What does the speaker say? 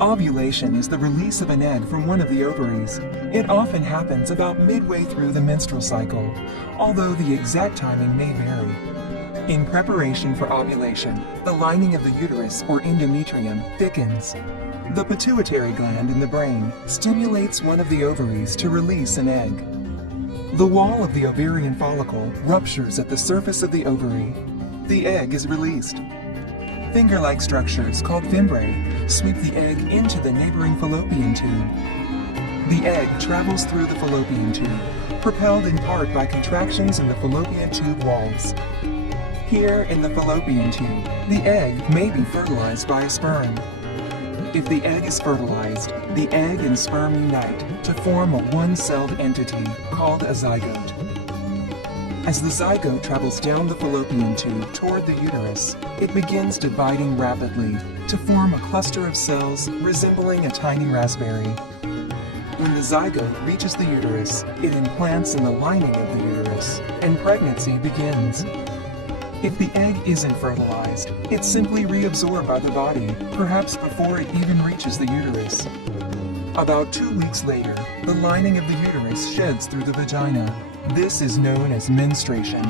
Ovulation is the release of an egg from one of the ovaries. It often happens about midway through the menstrual cycle, although the exact timing may vary. In preparation for ovulation, the lining of the uterus or endometrium thickens. The pituitary gland in the brain stimulates one of the ovaries to release an egg. The wall of the ovarian follicle ruptures at the surface of the ovary. The egg is released. Finger-like structures called fimbriae sweep the egg into the neighboring fallopian tube. The egg travels through the fallopian tube, propelled in part by contractions in the fallopian tube walls. Here in the fallopian tube, the egg may be fertilized by a sperm. If the egg is fertilized, the egg and sperm unite to form a one-celled entity called a zygote. As the zygote travels down the fallopian tube toward the uterus, it begins dividing rapidly to form a cluster of cells resembling a tiny raspberry. When the zygote reaches the uterus, it implants in the lining of the uterus, and pregnancy begins. If the egg isn't fertilized, it's simply reabsorbed by the body, perhaps before it even reaches the uterus. About 2 weeks later, the lining of the uterus sheds through the vagina. This is known as menstruation.